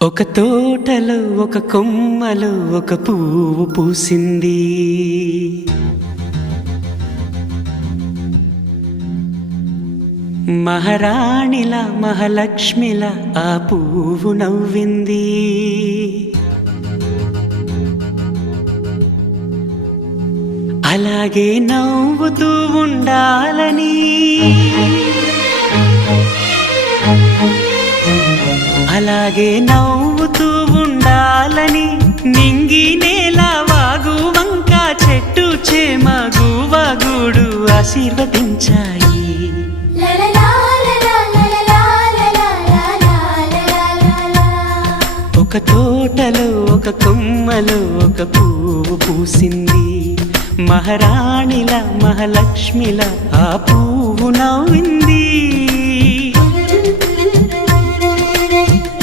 ఒక తోటలో ఒక కొమ్మలో ఒక పువ్వు పూసింది. మహారాణిలా మహాలక్ష్మిలా ఆ పువ్వు నవ్వింది. అలాగే నవ్వుతూ ఉండాలని, అలాగే నవ్వుతూ ఉండాలని నింగి నేల వాగు వంక చెట్టు చేమ గువగూడు ఆశీర్వదించాయి. ఒక తోటలో ఒక కొమ్మలో ఒక పువ్వు పూసింది. మహారాణిలా మహాలక్ష్మిలా ఆ పువ్వు నవ్వింది.